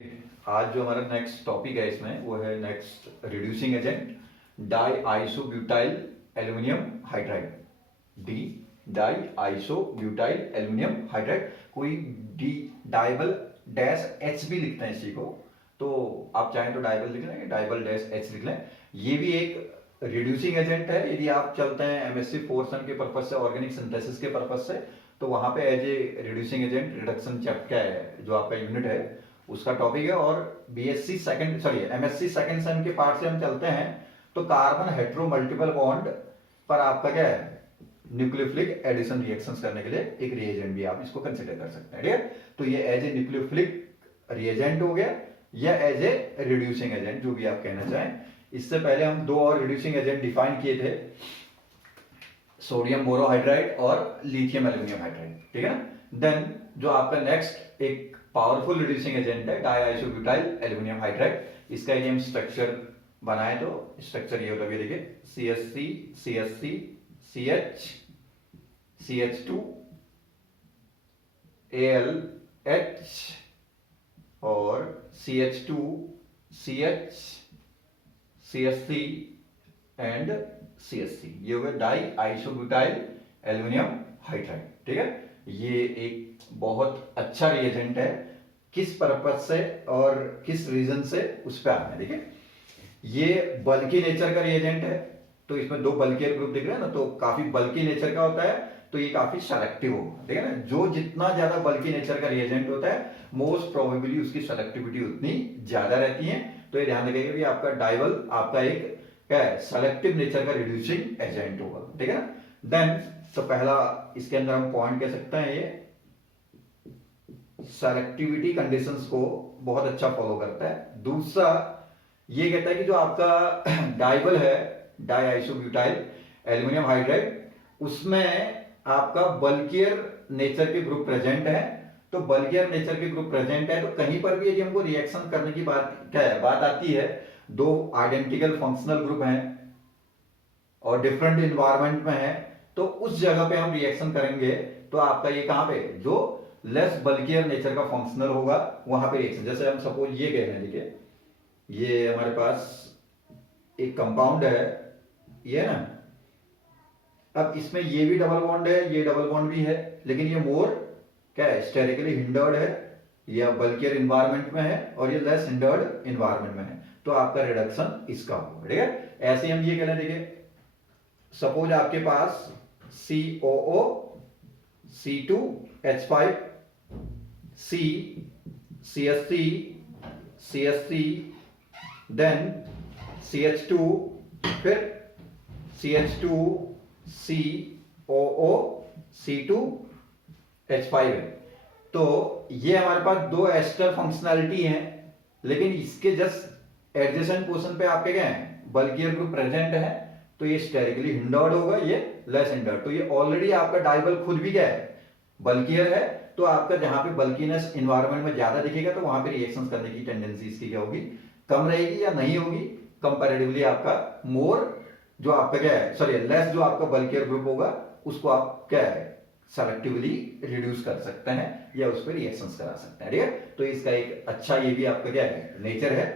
आज जो हमारा नेक्स्ट टॉपिक है इसमें वो है next reducing agent die isobutyl aluminium hydride. D die isobutyl aluminium hydride. कोई डी डाइबल डैश एच भी लिखते हैं इसी को, तो आप चाहें तो डाइबल लिख लें, डाइबल डैश एच लिख लें। ये भी एक रिड्यूसिंग एजेंट है। यदि आप चलते हैं एमएससी फोर्थ सन के पर्पज से, ऑर्गेनिक सिंथेसिस के पर्पज से, तो वहां पे as a reducing agent reduction chapter है जो आपका यूनिट है उसका टॉपिक है। और BSc second MSc second sem के पार्ट से हम चलते हैं तो कार्बन हेट्रो मल्टीपल बॉन्ड पर आपका क्या है, न्यूक्लियोफिलिक एडिशन रिएक्शंस करने के लिए एक रिएजेंट भी आप इसको कंसीडर कर सकते हैं। ठीक है, तो ये एज ए न्यूक्लियोफिलिक रिएजेंट हो गया या एज ए रिड्यूसिंग एजेंट, जो भी आप कहना चाहें। इससे पहले हम दो और रिड्यूसिंग एजेंट डिफाइन किए थे, सोडियम बोरोहाइड्राइड और लिथियम एल्यूमिनियम हाइड्राइड। ठीक है ना। देन जो आपका नेक्स्ट एक पावरफुल रिड्यूसिंग एजेंट है डाई आइसोब्यूटाइल एल्यूमिनियम हाइड्राइड। इसका यदि हम स्ट्रक्चर बनाए तो स्ट्रक्चर ये होता है, देखिए CH3 CH3 CH CH2 AlH और CH2 CH CH3 and CH3। ये हो गया डाई आइसोब्यूटाइल एल्यूमिनियम हाइड्राइड। ठीक है, ये एक बहुत अच्छा रिएजेंट है। किस पर्पज से और किस रीजन से उस पर आना है। देखिए, ये बल्की नेचर का रिएजेंट है, तो इसमें दो बल्कियर ग्रुप दिख रहे हैं ना, तो काफी बल्की नेचर का होता है, तो ये काफी सेलेक्टिव होगा। ठीक है ना, जो जितना ज्यादा बल्की नेचर का रिएजेंट होता है मोस्ट प्रोबेबली उसकी सेलेक्टिविटी उतनी ज्यादा रहती है। तो ये ध्यान रखिएगा कि आपका डाइवल आपका एक क्या है, सेलेक्टिव नेचर का रिड्यूसिंग एजेंट होगा। ठीक है ना। देन तो पहला इसके अंदर हम पॉइंट कह सकते हैं, ये सेलेक्टिविटी कंडीशंस को बहुत अच्छा फॉलो करता है। दूसरा ये कहता है कि जो आपका डाइवल है डाई आइसोब्यूटाइल एल्यूमिनियम हाइड्राइड, उसमें आपका बल्कियर नेचर के ग्रुप प्रेजेंट है। तो बल्कियर नेचर के ग्रुप प्रेजेंट है तो कहीं पर भी यदि हमको रिएक्शन करने की बात क्या है, बात आती है, दो आइडेंटिकल फंक्शनल ग्रुप हैं और डिफरेंट इन्वायरमेंट में है, तो उस जगह पे हम रिएक्शन करेंगे तो आपका ये कहां पे जो लेस बल्कियर नेचर का फंक्शनल होगा वहां पे रिएक्शन। जैसे हम सपोज ये कह रहे हैं, देखिए ये हमारे पास एक कंपाउंड है, ये ना, अब इसमें ये भी डबल बॉन्ड है, ये डबल बॉन्ड भी है, लेकिन ये मोर क्या है, स्टेरिकली हिंडर्ड है, या बल्कियर इन्वायरमेंट में है, और ये लेस हिंडर्ड इन्वायरमेंट में है, तो आपका रिडक्शन इसका होगा। ठीक है, ऐसे हम ये कह रहे हैं, देखिए सपोज आपके पास COO C2H5 C CH3 CH3 then CH2 फिर CH2 COO C2H5 है। तो ये हमारे पास दो एस्टर फंक्शनैलिटी हैं, लेकिन इसके जस्ट एडजेसेंट पोर्शन पे आपके क्या है, बल्कियर ग्रुप प्रेजेंट है, तो ये स्टेरिकली हिंडर्ड होगा, ये लेस हिंडर्ड। तो ये ऑलरेडी आपका डाइवल खुद भी क्या है, बल्कियर है, तो आपका जहां पे बल्कीनेस इन्वायरमेंट में ज्यादा दिखेगा तो वहां पे रिएक्शंस करने की टेंडेंसी इसकी क्या होगी, कम रहेगी या नहीं होगी। कंपैरेटिवली आपका मोर जो आपका क्या है, लेस जो आपका बल्कियर ग्रुप होगा उसको आप क्या है, सेलेक्टिवली रिड्यूस कर सकते हैं या उस पर रिएक्शंस करा सकते हैं। ठीक है, तो इसका एक अच्छा ये भी आपका क्या है, नेचर है।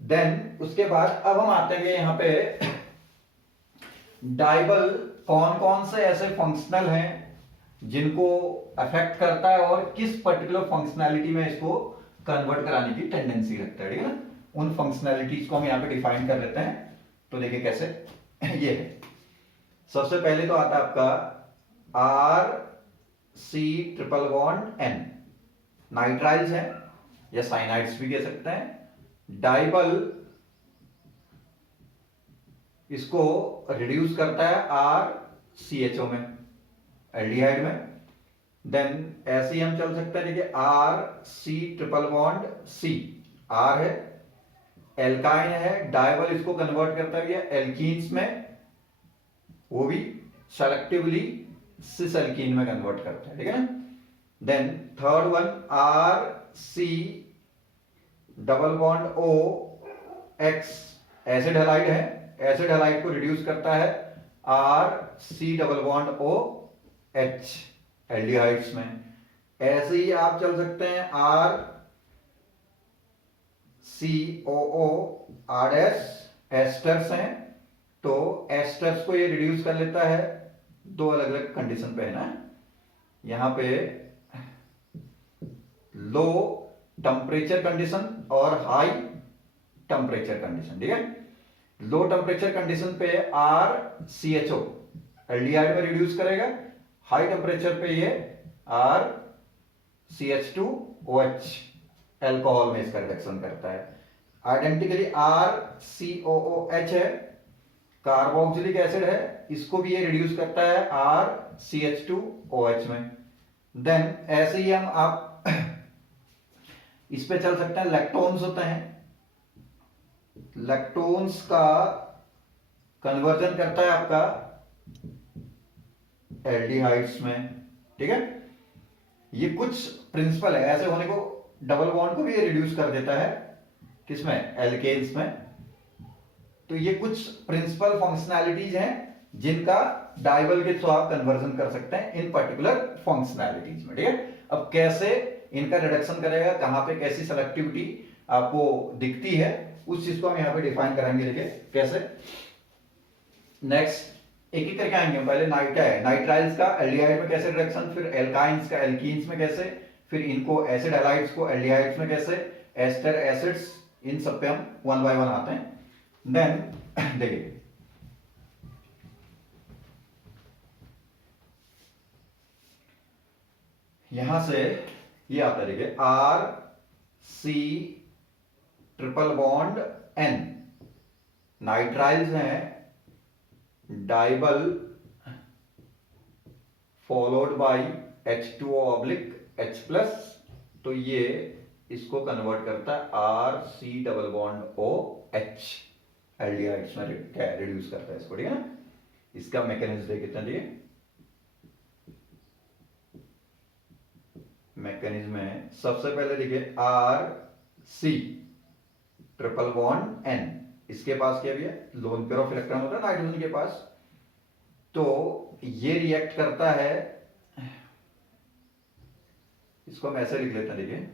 देन उसके बाद अब हम आते हैं यहाँ पे डाइवल कौन कौन से ऐसे फंक्शनल हैं जिनको अफेक्ट करता है और किस पर्टिकुलर फंक्शनैलिटी में इसको कन्वर्ट कराने की टेंडेंसी रखता है। ठीक है ना, उन फंक्शनैलिटीज को हम यहाँ पे डिफाइन कर लेते हैं। तो देखिए कैसे ये है, सबसे पहले तो आता है आपका RC triple bond N, nitriles है या साइनाइड्स भी कह सकते हैं। डाइवल इसको रिड्यूस करता है RCHO में, एल्डिहाइड में। देन ऐसे ही हम चल सकते हैं, देखिए RC triple bond C, R है, एल्काइन है, डाइवल इसको कन्वर्ट करता है एल्कीन्स में, वो भी सेलेक्टिवली सिस एल्कीन में कन्वर्ट करता है। ठीक है ना। Then third one RC double bond OX, acid halide है, एसिड हैलाइड को रिड्यूस करता है RC double bond OH aldehydes में। ऐसे ही आप चल सकते हैं COO R' एस्टर्स हैं, तो एस्टर्स को ये रिड्यूस कर लेता है दो अलग अलग कंडीशन पे, है ना। यहां पे लो टेम्परेचर कंडीशन और हाई टेम्परेचर कंडीशन, ठीक है। लो टेम्परेचर कंडीशन पे RCHO एल्डिहाइड में रिड्यूस करेगा, हाई टेम्परेचर पे ये RCH2OH एल्कोहल में इसका रिडक्शन करता है। आइडेंटिकली RCOOH है, कार्बोक्सिलिक एसिड है, इसको भी ये रिड्यूस करता है RCH2OH में। देन ऐसे ही हम आप इस पे चल सकते हैं, लैक्टोन्स होते हैं, लैक्टोन्स का कन्वर्जन करता है आपका एल्डिहाइड्स में, ठीक है। ये कुछ प्रिंसिपल है, ऐसे होने को डबल बॉन्ड को भी ये रिड्यूस कर देता है, किसमें, एल्केन्स में। तो ये कुछ प्रिंसिपल फंक्शनैलिटीज हैं जिनका डाइवल के थ्रू आप कन्वर्जन कर सकते हैं इन पर्टिकुलर फंक्शनैलिटीज में, ठीक है। अब कैसे इनका रिडक्शन करेगा, कहां पे कैसी सेलेक्टिविटी आपको दिखती है, उस चीज को हम यहां पे डिफाइन करेंगे, देखिए कैसे। नेक्स्ट एक एक करके आएंगे, पहले क्या है नाइट्राइल्स का एल्डिहाइड में कैसे रिडक्शन, फिर एल्काइंस का एल्कीन्स में कैसे, फिर इनको एसिड हैलाइड्स को एल्डिहाइड्स में कैसे, एस्टर एसिड्स, इन सब पे हम वन बाय वन आते हैं। देन देखिए यहां से ये आता है, देखिए RC triple bond N nitriles हैं, DIBAL followed by H2O oblique H plus, तो ये इसको कन्वर्ट करता है RC double bond OH aldehydes में रिड्यूस करता है इसको, ठीक है ना। इसका मैकेनिज्म देखते हैं, देखिए मैकेनिज्म है, सबसे पहले देखिए RC ट्रिपल बॉन्ड N, इसके पास क्या भी है, लोन पेयर ऑफ इलेक्ट्रॉन होता है नाइट्रोजन के पास, तो ये रिएक्ट करता है, इसको हम ऐसे लिख लेते हैं, देखिए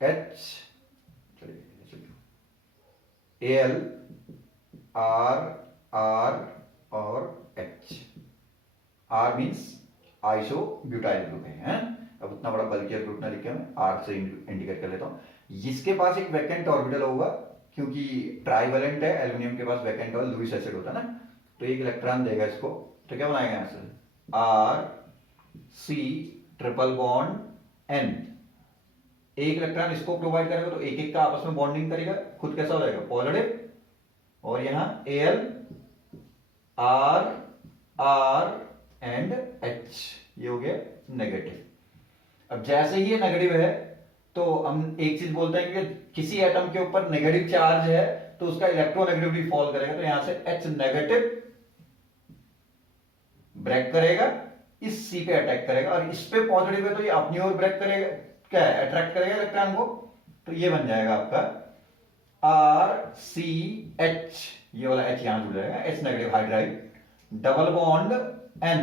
H Al R R और H, R means iso butyl group है। अब उतना बड़ा बल्कियर ग्रुप ना लिखे, मैं R से इंडिकेट कर लेता हूं। इसके पास एक वैकेंट ऑर्बिटल होगा, क्योंकि ट्राइवेलेंट है, एल्यूमिनियम के पास वैकेंट और लुईस एसिड होता है ना, तो एक इलेक्ट्रॉन देगा इसको, तो क्या बनाएगा यहां से RC ट्रिपल बॉन्ड N, एक इलेक्ट्रॉन इसको प्रोवाइड करेगा, तो एक एक का आपस में बॉन्डिंग करेगा, खुद कैसा हो जाएगा पॉजिटिव, और यहां Al R R and H, ये हो गया नेगेटिव। अब जैसे ही ये नेगेटिव है, तो हम एक चीज बोलते हैं कि किसी एटम के ऊपर नेगेटिव चार्ज है तो उसका इलेक्ट्रोनेगेटिविटी फॉल करेगा, तो यहां से H नेगेटिव ब्रेक करेगा, इस C पे अटैक करेगा, और इस पे पॉजिटिव है तो ये अपनी ओर ब्रेक करेगा, क्या है, अट्रैक्ट करेगा इलेक्ट्रॉन को, तो ये बन जाएगा आपका RCH, ये वाला H यहां जुड़ जाएगा, H negative hydride double bond N।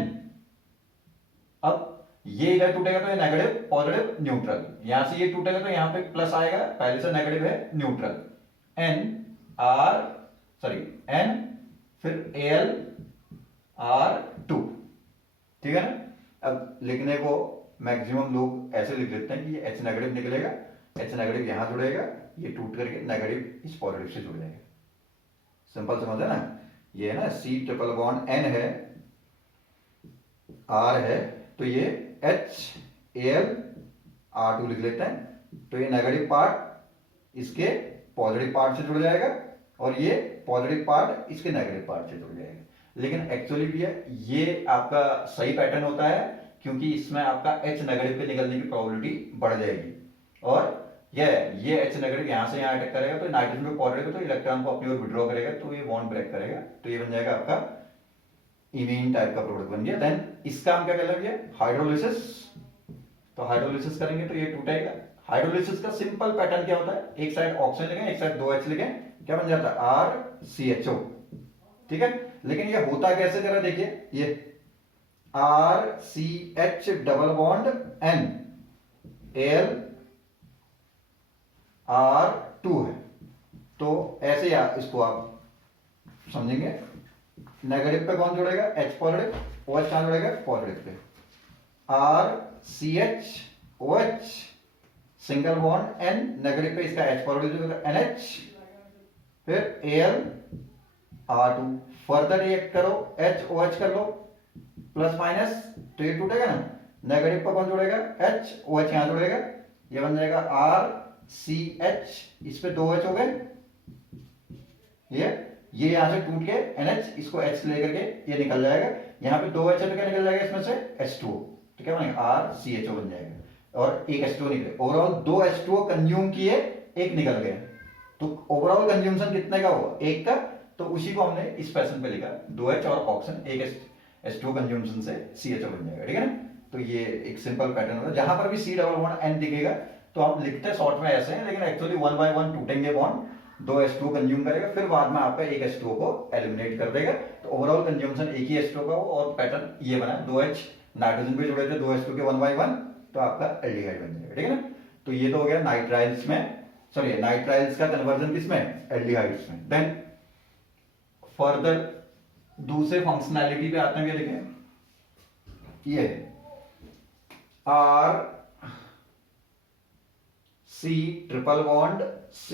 अब ये इधर टूटेगा तो ये नेगेटिव पॉजिटिव न्यूट्रल, यहां से ये टूटेगा तो यहां पे प्लस आएगा, पहले से नेगेटिव है न्यूट्रल, N फिर AlR2, ठीक है ना। अब लिखने को मैक्सिमम लोग ऐसे लिख लेते हैं कि ये H नेगेटिव निकलेगा, H नेगेटिव यहां जुड़ेगा, ये टूट करके नेगेटिव इस पॉजिटिव से जुड़ जाएगा, सिंपल समझ है ना। ये है ना C ट्रिपल बॉन्ड N है, R है, तो ये HAlR2 लिख लेते हैं, तो ये नेगेटिव पार्ट इसके पॉजिटिव पार्ट से जुड़ जाएगा, और ये पॉजिटिव पार्ट इसके नेगेटिव पार्ट से जुड़ जाएगा। लेकिन एक्चुअली भी है, ये आपका सही पैटर्न होता है, क्योंकि इसमें आपका H नेगेटिव पे निकलने की प्रोबेबिलिटी बढ़ जाएगी, और ये H नेगेटिव यहां से यहां अटैक करेगा, तो नाइट्रोजन पे पॉजिटिव है तो इलेक्ट्रॉन को अपनी ओर विड्रॉ करेगा, तो ये बॉन्ड ब्रेक करेगा, तो ये बन जाएगा आपका इमीन टाइप का प्रोडक्ट बन गया। देन इसका हम क्या करेंगे, हाइड्रोलिसिस, तो हाइड्रोलिसिस करेंगे तो ये टूटेगा। हाइड्रोलिसिस का सिंपल पैटर्न क्या होता है, एक साइड ऑक्सीजन लिखें, एक साइड 2H लिखें, क्या बन जाता है RCHO, ठीक है। लेकिन ये होता कैसे जरा देखिए, ये RCH double bond N, Al R2 है। तो ऐसे इसको आप समझेंगे, नेगेटिव पे कौन जुड़ेगा, H पॉजिटिव, OH कहां जुड़ेगा, positive pay, RCH OH single bond N, negative पे इसका H पॉजिटिव जुड़ेगा NH, फिर AlR2, फर्दर रिएक्ट करो HOH कर लो प्लस माइनस, तो ये टूटेगा ना, नेगेटिव पर कौन जुड़ेगा HOH यहां जुड़ेगा, ये बन जाएगा RCH, इस पे 2 H हो गए, ये यहां से टूट के NH, इसको H लेकर के ये निकल जाएगा, यहाँ पे 2 H है तो क्या निकल जाएगा इसमें से H2O, तो क्या बनेगा RCHO बन जाएगा, और एक H2O निकले, ओवरऑल 2 H2O कंज्यूम किए, एक निकल गया, तो ओवरऑल कंज्यूमशन कितने का हुआ, एक का, तो उसी को हमने इस पैटर्न पे लिखा, 2H और ऑक्सीजन, एक H2O कंज्यूमशन से CHO बन जाएगा, ठीक है ना। तो ये एक सिंपल पैटर्न होता है, जहां पर भी C डबल बॉन्ड N दिखेगा तो आप लिखते शॉर्ट में ऐसे हैं, लेकिन एक्चुअली 1 बाय 1 टूटेंगे बॉन्ड, 2 H2O कंज्यूम करेगा, फिर बाद में आपका एक H2O को एलिमिनेट कर देगा, तो ओवरऑल कंज्यूमशन एक ही H2O का हो, और पैटर्न ये बना, 2H नाइट्रोजन पे जुड़े थे 2 H2O के 1 बाय 1, तो आपका एल्डिहाइड बन जाएगा, ठीक है ना। तो ये तो हो गया नाइट्राइल्स में, सॉरी नाइट्राइल्स का कन्वर्जन किसमें, एल्डिहाइड्स में। देन फर्दर दूसरे फंक्शनैलिटी पे आते हैं, ये देखें, ये R C triple bond C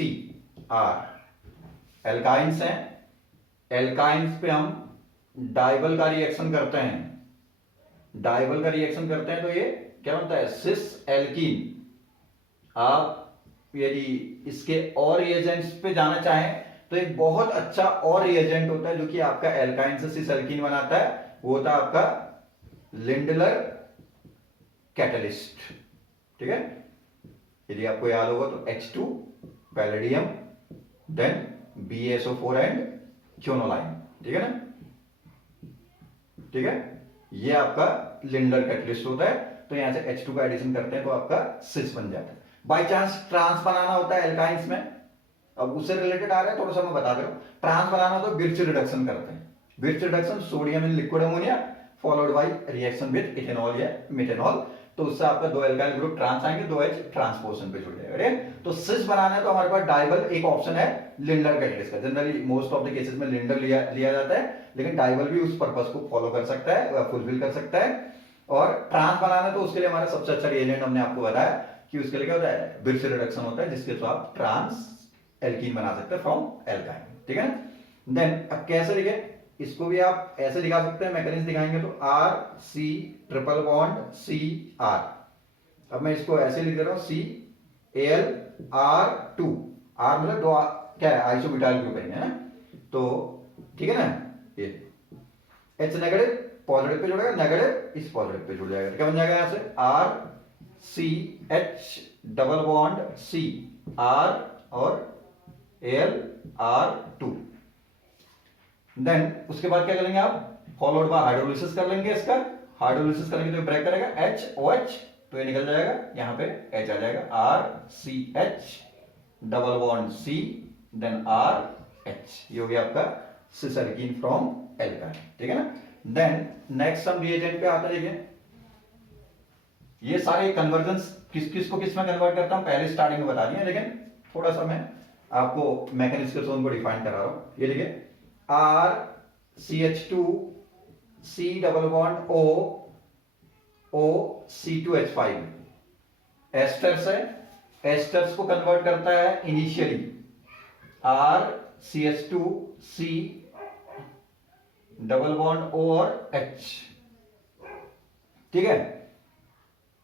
R alkynes हैं, एल्काइंस पे हम डाइबल का रिएक्शन करते हैं, डाइबल का रिएक्शन करते हैं तो ये क्या बनता है, सिस एल्कीन। आप यदि इसके और रिएजेंट्स पे जाना चाहें तो एक बहुत अच्छा और रिएजेंट होता है जो कि आपका एल्काइन से सिस एल्कीन बनाता है, वो होता है आपका लिंडलर कैटलिस्ट, ठीक है। यदि आपको याद होगा तो H2 palladium, then BaSO4 and क्योनोलाइन, ठीक है ना, ठीक है, ये आपका लिंडर कैटलिस्ट होता है, तो यहां से H2 का एडिशन करते हैं तो आपका सिस बन जाता है। बाई चांस ट्रांस बनाना होता है एल्काइंस में, अब उससे रिलेटेड आ रहा है थोड़ा सा मैं बता दे रहा हूं, ट्रांस बनाना हो तो बिर्च रिडक्शन करते हैं, birch reduction sodium in liquid ammonia followed by reaction with ethanol या मेथेनॉल, तो उससे आपका 2 एल्काइल ग्रुप ट्रांस आएंगे, 2 H ट्रांसपोर्शन पे जुड़ जाएगा, ठीक। तो सिस बनाना है तो हमारे पास डाइबल एक ऑप्शन है लिंडर कैटलिस्ट का, generally most of the cases में लिंडर लिया जाता है, लेकिन डाइबल भी उस पर्पस को फॉलो कर सकता है, फुलफिल कर सकता है। और ट्रांस बनाना तो उसके लिए हमारा सबसे अच्छा रिएजेंट हमने आपको बताया कि उसके लिए क्या होता है, बिर्च रिडक्शन होता है, जिसके थ्रू आप ट्रांस एल्कीन बना सकते हैं फ्रॉम एल्काइन, ठीक है। देन अब कैसे लिखे, इसको भी आप ऐसे दिखा सकते हैं, मैकेनिज्म दिखाएंगे तो R C triple bond C R, अब मैं इसको ऐसे लिख दे रहा हूं C Al R2, R मतलब दो क्या है, आइसोब्यूटाइल ग्रुप है ना, तो ठीक है ना, ये H नेगेटिव पॉजिटिव पे जुड़ेगा, नेगेटिव इस पॉजिटिव पे जुड़ जाएगा, क्या बन जाएगा यहां से R C H double bond C R और Al R2, देन उसके बाद क्या करेंगे आप, फॉलोड बाय हाइड्रोलिसिस कर लेंगे, इसका हाइड्रोलिसिस करेंगे तो ब्रेक करेगा HOH, तो ये निकल जाएगा, यहां पे H आ जाएगा, RCH double bond C then RH, ये हो गया आपका सिस एल्कीन फ्रॉम एल्काइन, ठीक है ना। देन नेक्स्ट हम रिएजेंट पे आते हैं, देखिए ये सारे कन्वर्जन्स किस किस को किस में कन्वर्ट करता हूं पहले स्टार्टिंग में बता दिया, लेकिन थोड़ा सा मैं आपको मैकेनिज्म को डिफाइन करा रहा हूं, ये देखिए R CH2 C double bond O O C2H5 asters है, एस्टर्स को कन्वर्ट करता है initially R CH2 C double bond O और H, ठीक है,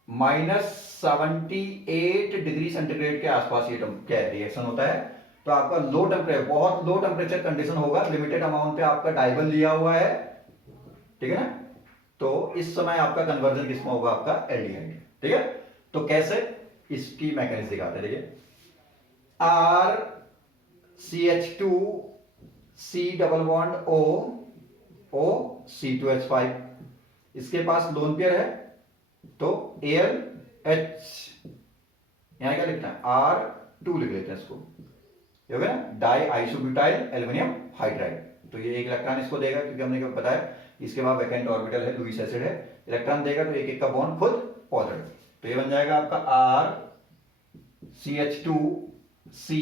-78 डिग्री सेंटीग्रेड के आसपास ये क्या रिएक्शन होता है, तो आपका लो टेम्परेचर, बहुत लो टेम्परेचर कंडीशन होगा, लिमिटेड अमाउंट पे आपका डाइबल लिया हुआ है, ठीक है ना, तो इस समय आपका कन्वर्जन किसमें होगा, आपका एल्डिहाइड, ठीक है। तो कैसे, इसकी मैकेनिज्म दिखाते हैं, देखिए R CH2 C double bond O O C2H5, इसके पास लोन पेयर है, तो Al H, यहां क्या लिखना है R2 लिख लेते हैं इसको, ये हो गया ना, डाई आइसोब्यूटाइल एल्युमिनियम हाइड्राइड, तो ये एक इलेक्ट्रॉन इसको देगा, क्योंकि हमने क्या बताया इसके बाद वैकेंट ऑर्बिटल है, लुईस एसिड है, इलेक्ट्रॉन देगा तो एक एक का बॉन्ड खुद पॉजिटिव, तो ये बन जाएगा आपका R CH2 C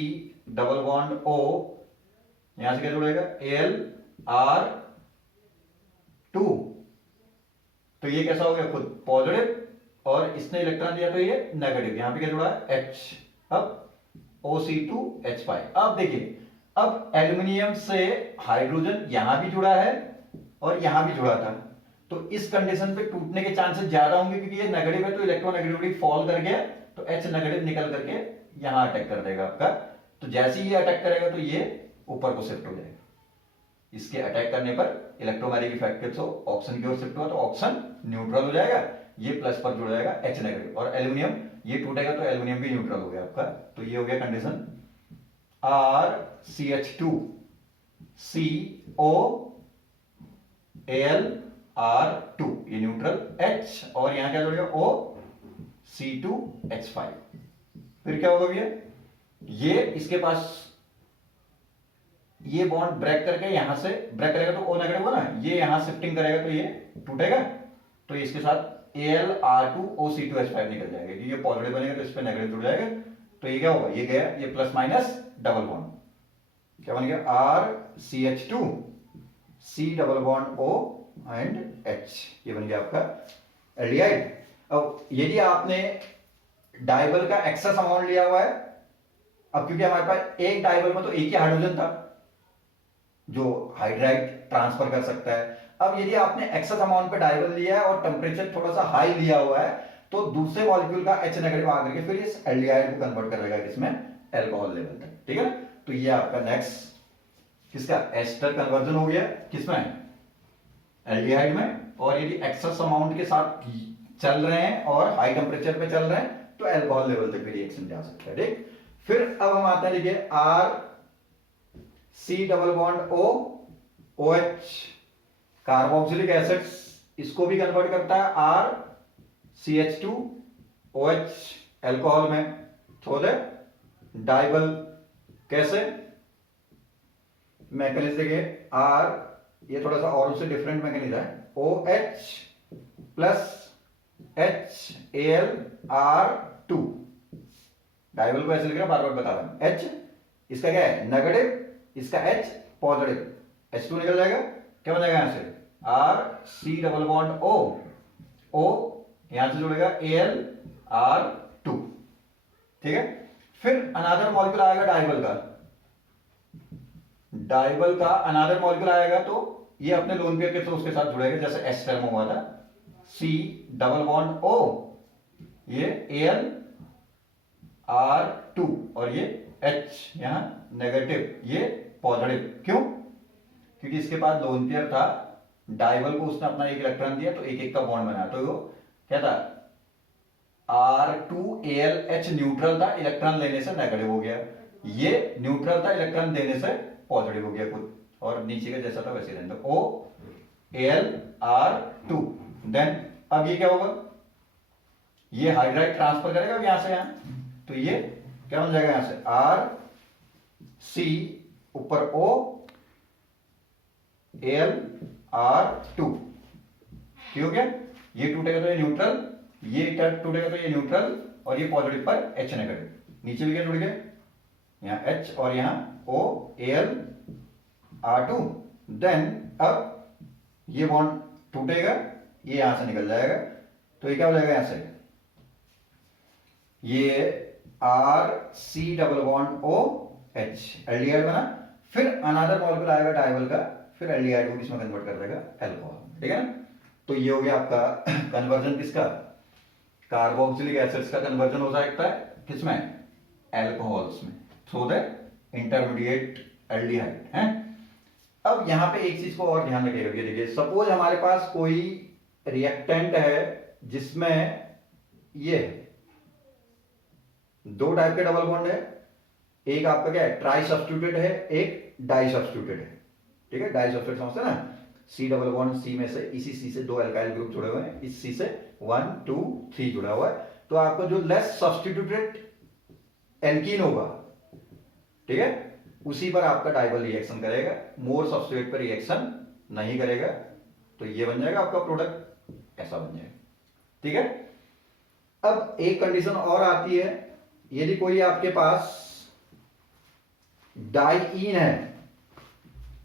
double bond O, यहां से क्या जुड़ेगा एल आर टू, तो ये कैसा हो गया खुद पॉजिटिव, और इसने इलेक्ट्रॉन दिया तो ये नेगेटिव, यहां पे क्या जुड़ा है H, अब OC2H5। अब देखिए, अब एल्यूमिनियम से हाइड्रोजन यहां भी जुड़ा है और यहां भी जुड़ा था, तो इस कंडीशन पे टूटने के चांसेस ज्यादा होंगे, क्योंकि ये नेगेटिव है तो इलेक्ट्रोनेगेटिविटी फॉल कर गया, तो H नेगेटिव निकल करके यहां अटैक कर देगा आपका। तो जैसे ही ये अटैक करेगा तो ये ऊपर को शिफ्ट हो जाएगा, इसके अटैक करने पर इलेक्ट्रोमैग्नेटिक इफेक्ट से ऑक्सीजन की ओर शिफ्ट हुआ तो ऑक्सीजन न्यूट्रल हो जाएगा, ये प्लस पर जुड़ जाएगा H नेगेटिव, और एल्यूमिनियम ये टूटेगा तो एल्यूमिनियम भी न्यूट्रल हो गया आपका। तो ये हो गया कंडीशन RCH2 CO AlR2, ये न्यूट्रल H, और यहां क्या जुड़ेगा O C2H5। फिर क्या होगा भैया, ये इसके पास ये बॉन्ड ब्रेक करके यहां से ब्रेक करेगा तो O नेगेटिव होगा ना, ये यहां शिफ्टिंग करेगा तो ये टूटेगा, तो इसके साथ AlR2 OC2H5 निकल जाएगा, ये पॉजिटिव बनेगा तो इस पे नेगेटिव जुड़ जाएगा, तो ये क्या होगा, ये गया, ये प्लस माइनस डबल बॉन्ड, क्या बन गया RCH2 C double bond O and H, ये बन गया आपका एल्डिहाइड। अब यदि आपने डाइबल का एक्सेस अमाउंट लिया हुआ है, अब क्योंकि हमारे पास एक डाइबल में तो एक ही हाइड्रोजन था जो हाइड्राइड ट्रांसफर कर सकता है, अब यदि आपने एक्सेस अमाउंट पे डाइबल लिया है और टेम्परेचर थोड़ा सा हाई लिया हुआ है, तो दूसरे मॉलिक्यूल का H नेगेटिव आकर के फिर इस एल्डिहाइड को कन्वर्ट कर देगा किसमें, अल्कोहल लेवल तक, ठीक है ना। तो ये आपका नेक्स्ट किसका एस्टर कन्वर्जन हो गया, किसमें एल्डिहाइड में, और यदि एक्सेस अमाउंट के साथ चल रहे हैं और हाई टेम्परेचर पे चल रहे हैं तो अल्कोहल लेवल तक भी रिएक्शन जा सकता है, ठीक। फिर अब हम आते हैं, देखिए R C double bond O OH, carboxylic acid इसको भी कन्वर्ट करता है R CH2 OH अल्कोहल में थ्रू द डाइबल, कैसे मैकेनिज्म देखिए, R ये थोड़ा सा और उससे डिफरेंट मैकेनिज्म है, OH प्लस HAlR2, डाइबल को ऐसे लिख रहा बार बार बता रहा हूं, H इसका क्या है नेगेटिव, इसका H पॉजिटिव, H2 निकल जाएगा, क्या बन जाएगा यहां से RC double bond O, O यहां से जुड़ेगा AlR2, ठीक है। फिर अनदर मॉलिक्यूल आएगा डाइबल का अनदर मॉलिक्यूल आएगा, तो ये अपने लोन पेयर के उसके साथ जुड़ेगा, जैसे एस्टर में हुआ था C डबल बॉन्ड O, ये AlR2, और ये H यहां नेगेटिव, ये पॉजिटिव, क्यों, क्योंकि इसके पास लोन पेयर था, डाइबल को उसने अपना एक इलेक्ट्रॉन दिया तो एक एक का बॉन्ड बना, तो वो क्या था R2AlH न्यूट्रल था, इलेक्ट्रॉन लेने से नेगेटिव हो गया, ये न्यूट्रल था, इलेक्ट्रॉन देने से पॉजिटिव हो गया खुद, और नीचे का जैसा था वैसे रहने दो, OAlR2। देन अब ये क्या होगा, ये हाइड्राइड ट्रांसफर करेगा अब यहां से यहां, तो ये क्या बन जाएगा यहां से RC ऊपर O AlR2, ठीक हो गया, ये टूटेगा तो ये न्यूट्रल, ये टूटेगा तो ये न्यूट्रल, और ये पॉजिटिव पर H नेगेटिव, नीचे भी क्या जुड़ गए यहां H और यहां O AlR2। देन अब ये बॉन्ड टूटेगा, ये यहां से निकल जाएगा, तो ये क्या हो जाएगा यहां से, ये RC double bond OH aldehyde बना, फिर अनदर मॉलिक्यूल आएगा डाइबल का, फिर एल्डिहाइड को किसमें कन्वर्ट कर देगा अल्कोहल, ठीक है ना। तो ये हो गया आपका कन्वर्जन किसका, कार्बोक्सिलिक एसिड्स का कन्वर्जन हो सकता है किसमें, अल्कोहल्स में, थ्रू द इंटरमीडिएट एल्डिहाइड है। अब यहां पे एक चीज को और ध्यान रखिएगा, ये देखिए सपोज हमारे पास कोई रिएक्टेंट है जिसमें ये दो टाइप के डबल बॉन्ड है, एक आपका क्या है ट्राई सब्स्टिट्यूटेड है, एक डाई सब्स्टिट्यूटेड है, ठीक है, डाई सब्स्टिट्यूट समझते ना, C डबल बॉन्ड C में से इसी C से दो अल्काइल ग्रुप जुड़े हुए हैं, इस C से 1 2 3 जुड़ा हुआ है, तो आपको जो लेस सब्स्टिट्यूटेड एल्कीन होगा, ठीक है, उसी पर आपका डाइबल रिएक्शन करेगा, मोर सब्स्टिट्यूट पर रिएक्शन नहीं करेगा, तो ये बन जाएगा आपका प्रोडक्ट, ऐसा बन जाएगा, ठीक है। अब एक कंडीशन और आती है, यदि कोई आपके पास डाइईन है,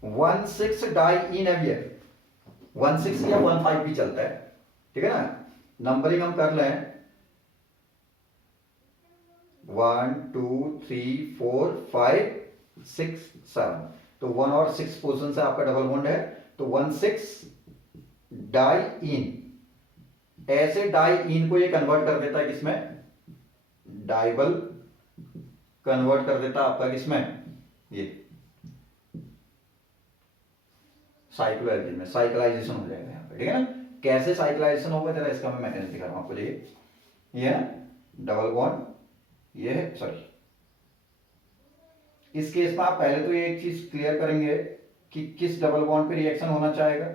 1,6 डाइईन है भैया, 1,6 या 1,5 भी चलता है, ठीक है ना। नंबरिंग हम कर लें 1 2 3 4 5 6 7, तो 1 और 6 पोजिशन से आपका डबल बॉन्ड है, तो 1,6 डाइईन। ऐसे डाइईन को ये कन्वर्ट कर देता है किसमें, डाइबल कन्वर्ट कर देता है आपका किसमें, ये साइक्लोएल्केन में, साइक्लाइजेशन हो जाएगा यहाँ पे, ठीक है ना। कैसे साइक्लाइजेशन होगा जरा इसका मैं मैकेनिज्म दिखा रहा हूं आपको। देखिए ये है डबल बॉन्ड, ये है सॉरी, इस केस में आप पहले तो ये एक चीज क्लियर करेंगे कि किस डबल बॉन्ड पे रिएक्शन होना चाहेगा।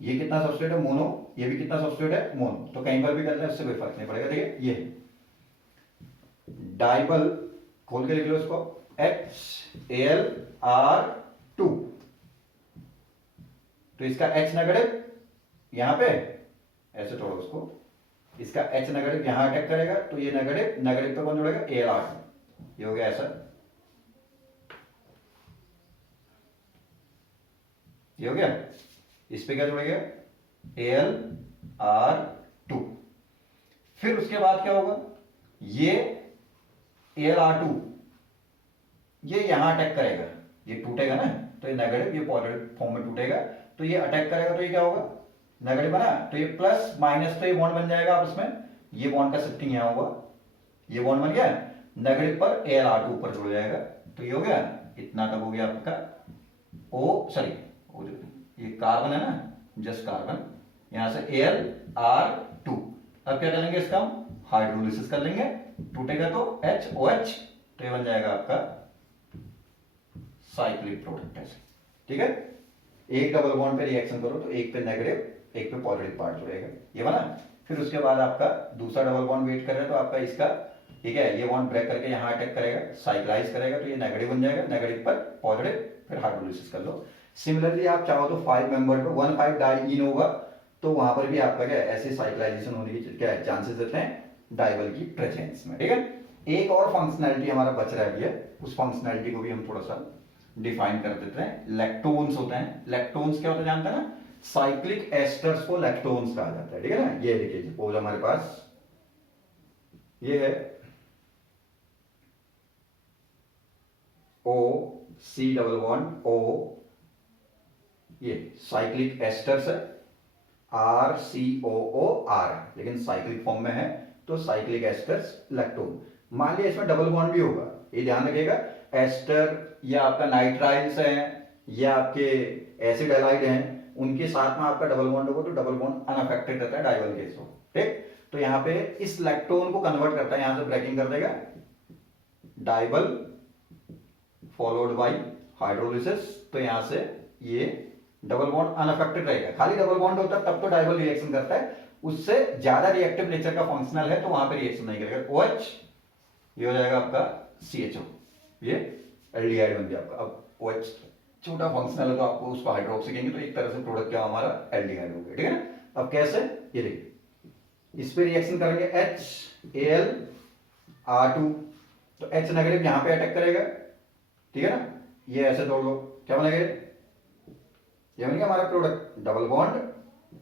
ये कितना सब्स्टिट्यूट है, मोनो, ये भी कितना सब्स्टिट्यूट है, मोनो, तो कहीं पर भी कर ले उससे कोई फर्क नहीं पड़ेगा, ठीक है। ये डाइबल खोल के लिख लो इसको, HAlR2, तो इसका H नेगेटिव यहां पे ऐसे तोड़ो उसको, इसका H नेगेटिव यहां अटैक करेगा, तो ये नेगेटिव नेगेटिव पे कौन जुड़ेगा, AlR2, ये हो गया ऐसा, ये हो गया। इस पे क्या जुड़ेगा, AlR2। फिर उसके बाद क्या होगा, ये AlR2 ये यहां अटैक करेगा, ये टूटेगा ना, तो ये नेगेटिव ये पॉजिटिव फॉर्म में टूटेगा, तो ये अटैक करेगा, तो ये क्या होगा, नेगेटिव बना, तो ये प्लस माइनस, तो ये बॉन्ड बन जाएगा आपस में, ये बॉन्ड का शिफ्टिंग यहां होगा, ये बॉन्ड बन गया, नेगेटिव पर AlR2 ऊपर जुड़ जाएगा, तो ये हो गया, इतना तक हो गया आपका ओ सॉरी, ये कार्बन है ना, जस्ट कार्बन, यहां से AlR2। अब क्या करेंगे, इसका हम हाइड्रोलिसिस कर लेंगे, टूटेगा तो HOH, तो ये बन जाएगा आपका साइक्लिक प्रोडक्ट ऐसे, ठीक है। एक डबल बॉन्ड पे रिएक्शन करो तो एक पे नेगेटिव एक पे पॉजिटिव पार्ट जुड़ेगा, ये बना। फिर उसके बाद आपका दूसरा डबल बॉन्ड वेट कर रहा है, तो आपका इसका ठीक है, ये बॉन्ड ब्रेक करके यहां अटैक करेगा, साइक्लाइज करेगा, तो ये नेगेटिव बन जाएगा, नेगेटिव पर पॉजिटिव, फिर हाइड्रोलिसिस कर लो। सिमिलरली आप चाहो तो 5 मेंबर पे 1,5 डाइईन होगा, तो वहां पर भी आपका क्या ऐसे साइक्लाइजेशन होने की क्या चांसेस रहते हैं, डाइबल की प्रेजेंस में, ठीक है। एक और फंक्शनैलिटी हमारा बच रहा है, उस फंक्शनैलिटी को भी हम थोड़ा सा डिफाइन कर देते हैं। लैक्टोन्स होते हैं, लैक्टोन्स क्या होता है जानते हैं ना, साइक्लिक एस्टर्स को लैक्टोन्स कहा जाता है, ठीक है ना। ये देखिए सपोज हमारे पास ये है O C double bond O, ये साइक्लिक एस्टर्स है, RCOOR, लेकिन साइक्लिक फॉर्म में है, तो साइक्लिक एस्टर्स लैक्टोन। मान लिया इसमें डबल बॉन्ड भी होगा, ये ध्यान रखिएगा, एस्टर या आपका नाइट्राइल्स हैं या आपके एसिड हैलाइड हैं, उनके साथ में आपका डबल बॉन्ड होगा, तो डबल बॉन्ड अनअफेक्टेड रहता है डाइबल केस हो, ठीक। तो यहाँ पे इस लैक्टोन को कन्वर्ट करता है, यहां से ब्रेकिंग कर देगा, डाइबल फॉलोड बाय हाइड्रोलिसिस, तो यहां से ये डबल बॉन्ड अनअफेक्टेड रहेगा। खाली डबल बॉन्ड होता है तब तो डाइबल रिएक्शन करता है, उससे ज्यादा रिएक्टिव नेचर का फंक्शनल है तो वहां पे रिएक्शन नहीं करेगा। OH ये हो जाएगा आपका CHO, ये एल्डिहाइड बन गया आपका। अब OH छोटा फंक्शनल है तो आपको उसको हाइड्रोक्सी कहेंगे, तो एक तरह से प्रोडक्ट क्या हमारा एल्डिहाइड हो गया, ठीक है ना। अब कैसे, ये देखिए इस पे रिएक्शन करेंगे HAlR2, तो H नेगेटिव यहां पे अटैक करेगा, ठीक है ना, ये ऐसे तोड़ लो, क्या बनेगा, ये बन गया हमारा product, double bond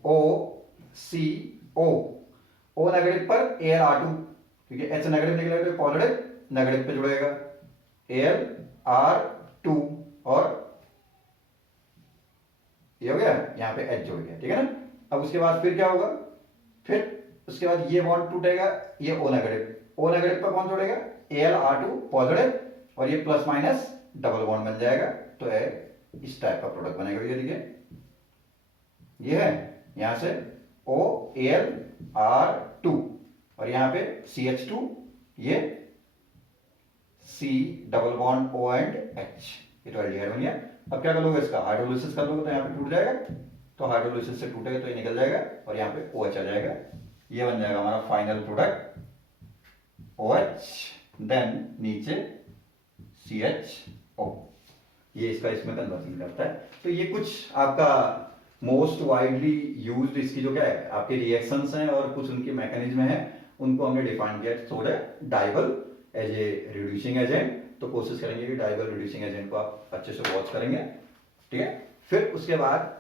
OCO, O negative पर AlR2, ठीक है, H नेगेटिव निकलेगा तो पॉजिटिव नेगेटिव पे जुड़ेगा, AlR2, और ये हो गया, यहां पे H जुड़ गया, ठीक है ना। अब उसके बाद फिर क्या होगा, फिर उसके बाद ये बॉन्ड टूटेगा, ये O नेगेटिव पर कौन जुड़ेगा, AlR2 पॉजिटिव, और ये प्लस माइनस डबल बॉन्ड बन जाएगा, तो इस टाइप का प्रोडक्ट बनेगा। ये देखिए ये है, यहां से OAlR2 और यहां पे CH2, ये C double bond O and H, ये तो एल्डिहाइड बन गया। अब क्या कर लोगे, इसका हाइड्रोलिसिस कर लोगे, तो यहाँ पे टूट जाएगा, तो हाइड्रोलिसिस से टूटेगा तो ये निकल जाएगा, और यहाँ पे OH आ जाएगा, ये बन जाएगा हमारा फाइनल प्रोडक्ट OH, देन नीचे CHO, ये इसका इसमें कन्वर्जन करता है। तो ये कुछ आपका मोस्ट वाइडली यूज्ड इसकी जो क्या है आपके रिएक्शंस हैं और कुछ उनके मैकेनिज्म हैं, उनको हमने डिफाइन किया so that DIBAL as a reducing agent, तो कोशिश करेंगे कि डाइगोनल रिड्यूसिंग एजेंट को आप अच्छे से वॉच करेंगे, ठीक है। फिर उसके बाद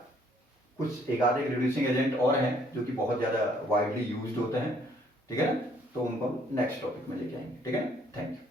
कुछ एक आधे रिड्यूसिंग एजेंट और हैं जो कि बहुत ज़्यादा वाइडली यूज्ड होते हैं, ठीक है ना, तो उनको हम नेक्स्ट टॉपिक में लेके आएंगे, ठीक है। Thank you.